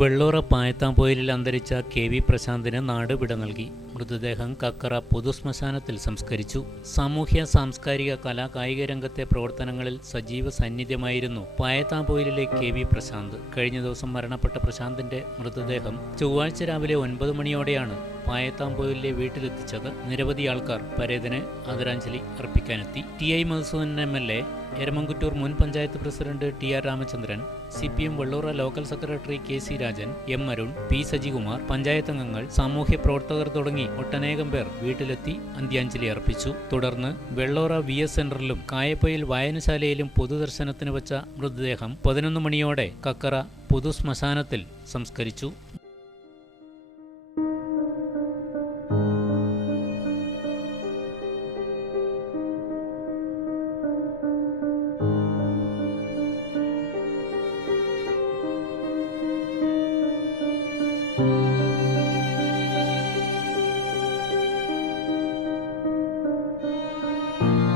വെള്ളോറ പായത്താംപോയിലിൽ അന്തരിച്ച കെ.വി. പ്രശാന്തിന് നാട് വിട നൽകി. മൃതദേഹം കക്കറ പൊതുശ്മശാനത്തിൽ സംസ്കരിച്ചു. സാമൂഹ്യ സാംസ്കാരിക കായിക രംഗത്തെ പ്രവർത്തനങ്ങളിൽ സജീവ സാന്നിധ്യമായിരുന്നു പായത്താംപോയിലിലെ കെ.വി. പ്രശാന്ത്. കഴിഞ്ഞ ദിവസം മരണപ്പെട്ട പ്രശാന്തിന്റെ മൃതദേഹം ചൊവ്വാഴ്ച രാവിലെ 9 മണിയോടെയാണ് പായത്താംപോയിലിലെ വീട്ടിലെത്തിച്ചത്. നിരവധി ആൾക്കാർ പരേതന് ആദരാഞ്ജലി അർപ്പിക്കാനെത്തി. ടി.ഐ. മധുസൂദനൻ എം.എൽ.എ, എരമംകുറ്റൂർ മുൻ panchayat president T R. Ramachandran, CPM Vellur local secretary K C. Rajan, M. Arun, P. Sajikumar, panchayat അംഗങ്ങൾ, സാമൂഹ്യ പ്രവർത്തകർ തുടങ്ങി ഒട്ടനേകം പേർ വീട്ടിലെത്തി അന്ത്യാഞ്ജലി അർപ്പിച്ചു. തുടർന്ന് വെള്ളോറ VS സെന്ററിലും കായപ്പൊയിൽ വായനശാലയിലും പൊതുദർശനത്തിന് വച്ച മൃതദേഹം 11 മണിയോടെ കക്കറ പൊതുശ്മശാനത്തിൽ സംസ്കരിച്ചു.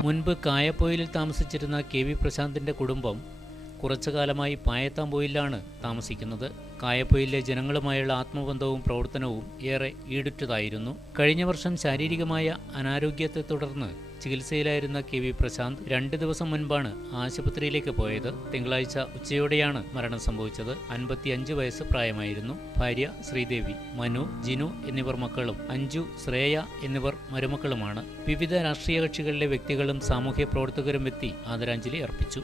മുൻപ് കായപ്പൊയിലിൽ താമസിച്ചിരുന്ന കെ.വി. പ്രശാന്തിൻ്റെ കുടുംബം കുറച്ചു കാലമായി പായത്താംപോയിലാണ് താമസിക്കുന്നത്. കായപ്പൊയിലെ ജനങ്ങളുമായുള്ള ആത്മബന്ധവും പ്രവർത്തനവും ഏറെ ഈടുറ്റതായിരുന്നു. കഴിഞ്ഞ വർഷം ശാരീരികമായ അനാരോഗ്യത്തെ തുടർന്ന് ചികിത്സയിലായിരുന്ന കെ.വി. പ്രശാന്ത് 2 ദിവസം മുൻപാണ് ആശുപത്രിയിലേക്ക് പോയത്. തിങ്കളാഴ്ച ഉച്ചയോടെയാണ് മരണം സംഭവിച്ചത്. 55 വയസ്സ് പ്രായമായിരുന്നു. ഭാര്യ ശ്രീദേവി, മനു, ജിനു എന്നിവർ മക്കളും, അഞ്ജു, ശ്രേയ എന്നിവർ മരുമക്കളുമാണ്. വിവിധ രാഷ്ട്രീയ കക്ഷികളിലെ വ്യക്തികളും സാമൂഹ്യ പ്രവർത്തകരും എത്തി ആദരാഞ്ജലി അർപ്പിച്ചു.